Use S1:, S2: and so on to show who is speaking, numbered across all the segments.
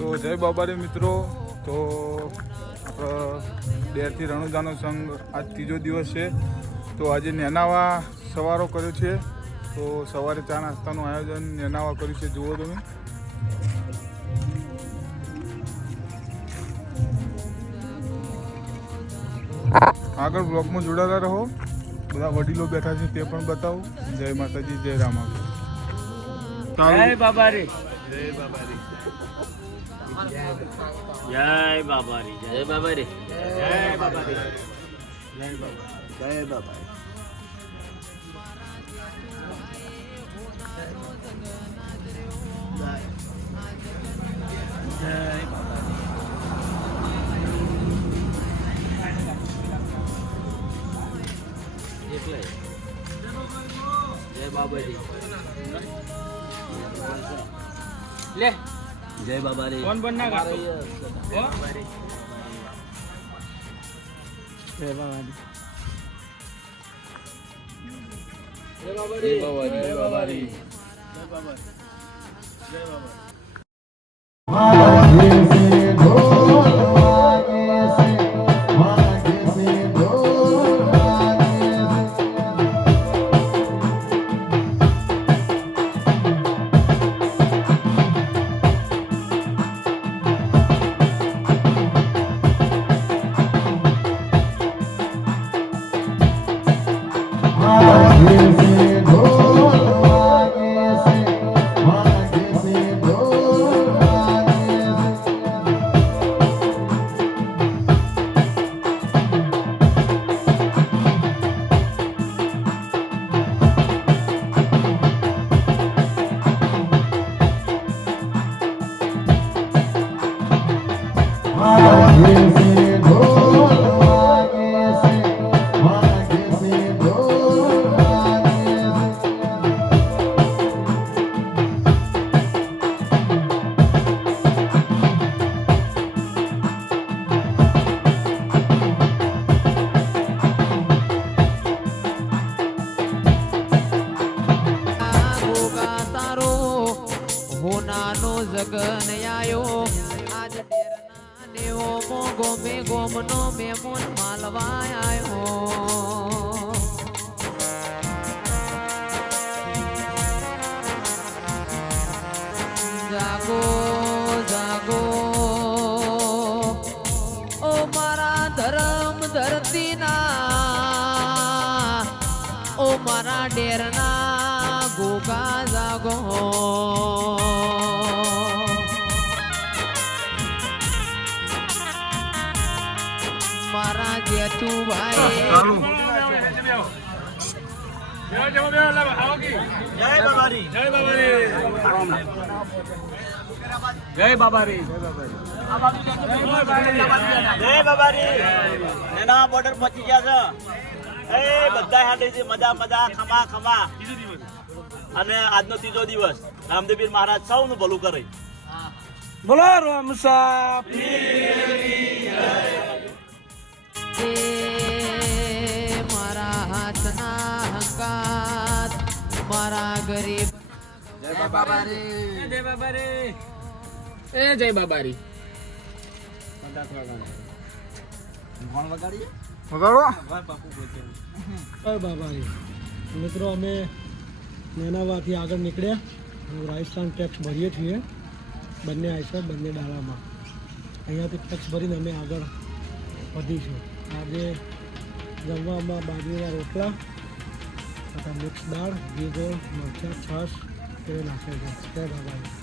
S1: તો જય બાબાને મિત્રો. તો આપણો ડેરથી રણુજાનો સંઘ આજ ત્રીજો દિવસ છે. તો આજે નેનાવા સવારો કર્યો છે. તો સવારે ચા નાસ્તાનું આયોજન નેનાવા કર્યું છે. જુઓ તમે. આગળ બ્લોગમાં જોડાતા રહો. બધા વડીલો બેઠા છે તે પણ બતાવો. જય માતાજી જય રામા.
S2: જય બાબારી. જય બાબારી જય બાબારી. જય બાબારી. જય બાબારી. જય બાબા એટલે જય બાબારી. લે. જય બાબારી. કોણ બન ના ગાતો જય બાબારી. જય બાબારી. જય બાબારી. જય બાબારી.
S3: ગોગા મારા ડેરના ગોગા જાગો મારા જેતુભાઈ
S2: જય બાબારી જય બાબારી જય બાબારી જય બાબારી એના બોર્ડર પહોંચી ગયા છે. એ બધા હાડે છે મજા મજા ખમા ખમા. અને આજનો ત્રીજો દિવસ. રામદેવીર મહારાજ સૌનું ભલું કરે. બોલો રામ
S3: એ મારા હાથના મારા ગરીબ
S2: જય બાબારી. જય બાબારી. એ જય બાબારી.
S1: વગાડો
S4: જય બાબા મિત્રો, અમે નેનાવાથી આગળ નીકળ્યા રાજસ્થાન ટેક્સ ભરીએ છીએ. બંને આઈસર બંને ડાળામાં. અહીંયાથી ટેક્સ ભરીને અમે આગળ વધીશું. આજે જમવામાં બાજરીના રોટલા તથા મિક્સ દાળ, ઘી ગોળ, મરચાં, છાશ તે નાખે છે. જય બાબારી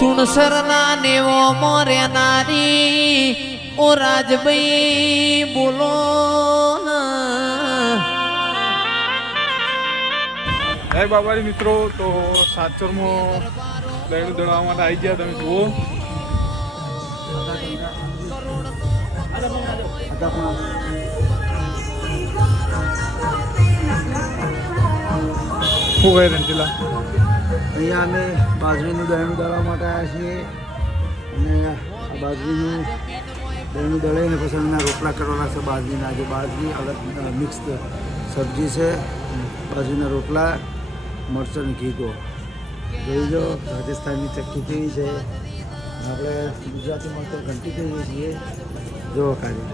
S3: સુણસરના નેવો મોરેનારી ઓ રાજભાઈ બોલો ના
S1: જય બાબારી મિત્રો તો સાચરમાં દહીણું દળવા માટે આવી ગયા તમે જુઓ શું કહે રંજીલા
S5: અહીંયા અમે બાજરીનું દળણ દળવા માટે આવ્યા છીએ. અને આ બાજરીનું દળણ દળીને પછી એના રોટલા કરવાના છે. બાજરીના જે બાજરી અલગ મિક્સ સબ્જી છે. બાજરીના રોટલા, મરચાં ઘીકો જોઈ જો રાજસ્થાનની ચક્કી કેવી છે. આપણે ગુજરાતીમાં તો ઘંટી કહીએ છીએ. જો કાઢી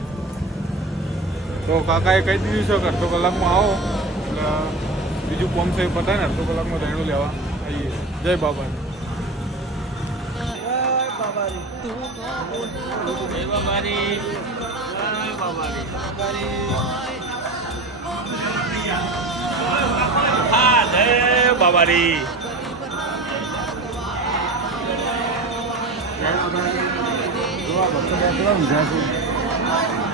S1: તો કાકાએ કહી દીધું છે કે અડધો કલાકમાં આવો. બીજું કોમ છે પતાય ને, અડધો કલાકમાં દહીણું લેવા. આવીએ જય બાબા
S2: હા જય બાબારી
S5: જો આ ભક્તો ઊંઝા છે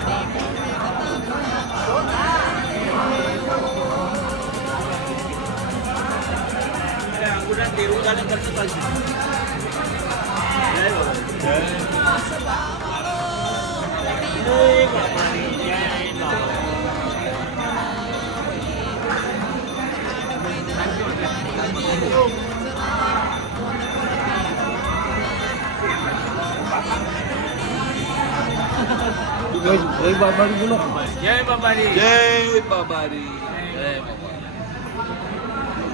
S2: અંગૂઠા તેરું ચાલે કરતું ચાલશે જય બાબારી જય બાબારી જય બાબારી
S5: એક બાબારી બોલો.
S2: જય બાબારી.
S6: જય બાબારી. જય બાબારી.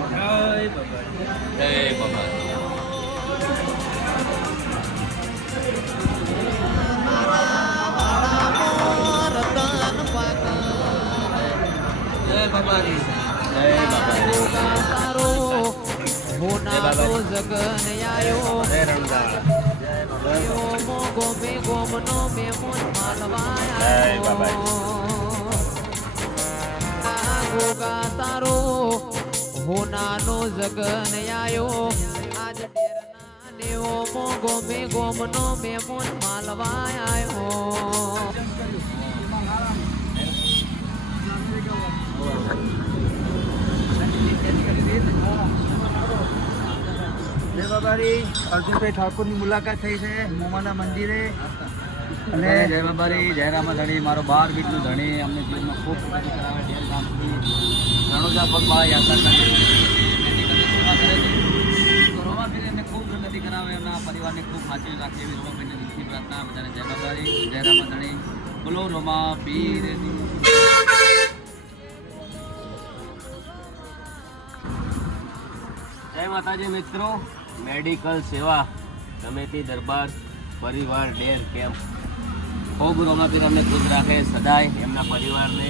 S6: જય
S3: પાક
S6: જય બાબારી
S3: તારો હોનાનો જગન આયો. આજ ડેરના દેવો મો ગોમે ગોમનો મેમોન માલવાય આયો.
S5: જય બાબારી, અર્જુનભાઈ ઠાકોરની મુલાકાત થઈ છે મોમાના મંદિરે. અને
S6: જય બાબારી, જય રામાધણી. મારો બાર બીટનું ધણી. અમને જીવનમાં ખૂબ પ્રગતિ કરાવે ઢેર ગામથી રણોજા પગમાં યાત્રા કરે. ખૂબ પ્રગતિ કરાવે એમના પરિવારને ખૂબ સાચવી રાખે એવી રોમાભાઈને દિલથી પ્રાર્થના. બધાને જય જય રામાધણી. બોલો રોમા પીરની જય માતાજી મિત્રો. મેડિકલ સેવા સમિતિ દરબાર, પરિવાર, ડેર, કેમ્પ. ખૂબ રોમાપીર અમને ખુશ રાખે, સદાય એમના પરિવારને,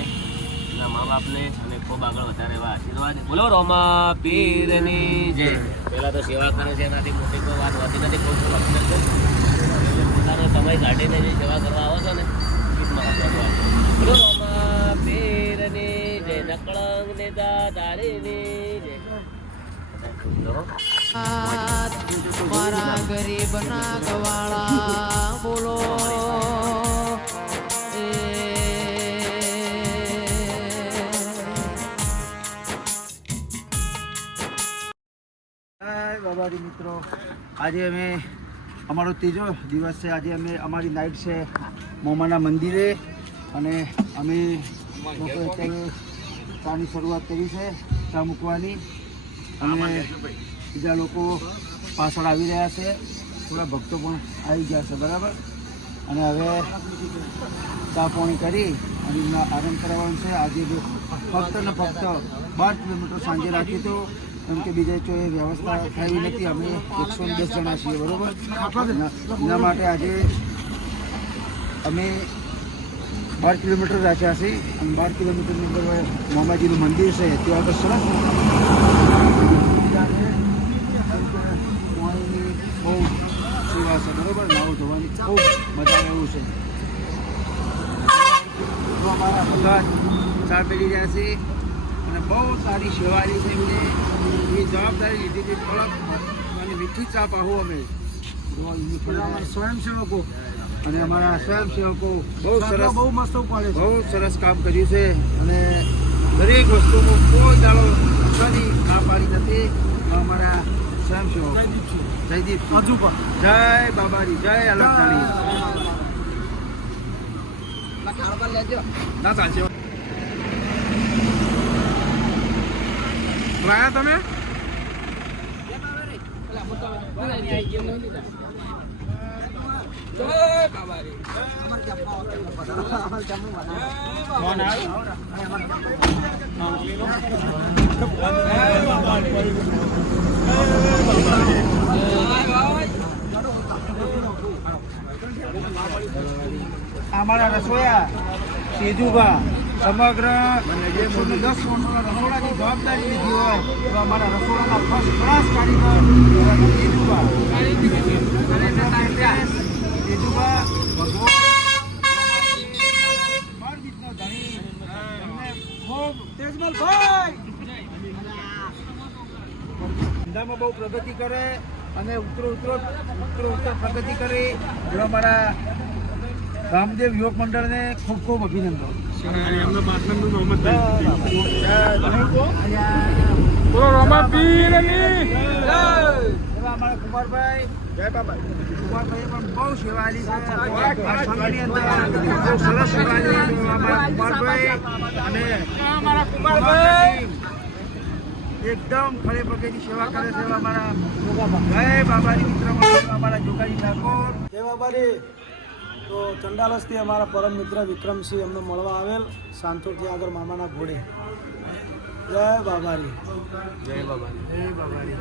S6: એમના મા બાપને અને ખૂબ આગળ વધારે એવા આશીર્વાદ. બોલો, રોમા પીરની જય. પહેલાં તો સેવા કરે છે, એનાથી મોટી કોઈ વાત હોતી નથી ખૂબ ખૂબ અભિનંદન પોતાનો સમય કાઢીને જે સેવા કરવા આવો છો ને, એ મહત્વનું આ. બોલો, રોમા પીરની જય. નકળંગ ને દાતારીની જય
S3: મારા ગરીબ ના ગવાળા બોલો.
S5: આજે અમે અમારો ત્રીજો દિવસ છે. આજે અમે અમારી નાઇટ છે મોમાના મંદિરે અને અમે લોકો અત્યારે ચાની શરૂઆત કરી છે, ચા મૂકવાની. અને બીજા લોકો પાછળ આવી રહ્યા છે. થોડા ભક્તો પણ આવી ગયા છે, બરાબર? અને હવે ચા પાણી કરી અને આરામ કરાવવાનું છે. આજે ફક્ત ને ફક્ત બાર કિલોમીટર સાંજે રાખ્યું હતું. કેમ કે બીજા જો એ વ્યવસ્થા થઈ નથી. અમે એકસો દસ જણા છીએ, બરાબર? એના માટે આજે અમે બાર કિલોમીટર રાખ્યા છે. અને બાર કિલોમીટરની અંદર મામાજીનું મંદિર છે. ત્યાં આગળ સરસ બહુ સેવા છે, બરાબર? નાવ ધોવાની ખૂબ મજા એવું છે. અમારા ભગત ચા પી રહ્યા છે. બહુ સારી સેવાની છે એમને. એ જવાબદારી લીધી હતી થોડાક અને મીઠી ચા પાહું અમે. સ્વયંસેવકો. અને અમારા સ્વયંસેવકો બહુ સરસ બહુ મસ્ત પડે બહુ સરસ કામ કર્યું છે. અને દરેક વસ્તુમાં કોઈ દાડો પૂછવાની ના પાડી નથી. અમારા સ્વયંસેવકો. જયદીપ
S4: હજુ પણ
S5: જય બાબાજી. જય અલગ ના ચાલશે
S1: લાયા તમે?
S5: અમારા રસોયા સેજુભા સમગ્ર દસ રસોડાની જવાબદારી લીધી હોય, તો અમારા રસોડાના ફર્સ્ટ ક્લાસ કારીગર ખૂબ ધંધામાં બહુ પ્રગતિ કરે અને ઉતરો ઉતરો ઉતરો ઉત્તર પ્રગતિ કરી. એવા અમારા રામદેવ યુવક મંડળને ખૂબ ખૂબ અભિનંદન.
S1: બોલો રમા પીરની
S5: એવા અમારા કુમારભાઈ સેવા એકદમ ખડે પગેની સેવા કરે છે અમારા જય બાબાની મિત્ર અમારા જોગાજી ઠાકોર
S4: તો ચંડાલસથી અમારા પરમ મિત્ર વિક્રમસિંહ અમને મળવા આવેલ. સાંતોરથી આગળ મામાના ઘોડે. જય બાબારી.
S5: જય બાબારી. જય બાબાની